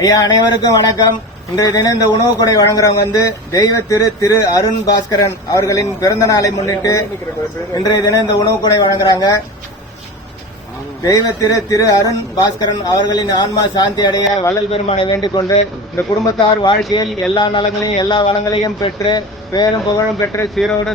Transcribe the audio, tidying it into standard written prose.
ஐயா, அனைவருக்கும் வணக்கம். இன்றைய தினம் இந்த உணவு கொடை வழங்குறவங்க தெய்வ திரு அருண் பாஸ்கரன் அவர்களின் பிறந்த நாளை முன்னிட்டு இன்றைய தினம் இந்த உணவு கொடை வழங்குறாங்க. தெய்வ திரு அருண் பாஸ்கரன் அவர்களின் ஆன்மா சாந்தி அடைய வள்ளல் பெருமானை வேண்டிக் கொண்டு இந்த குடும்பத்தார் வாழ்க்கையில் எல்லா நலங்களையும் எல்லா வளங்களையும் பெற்று பேரும் புகழும் பெற்று சீரோடு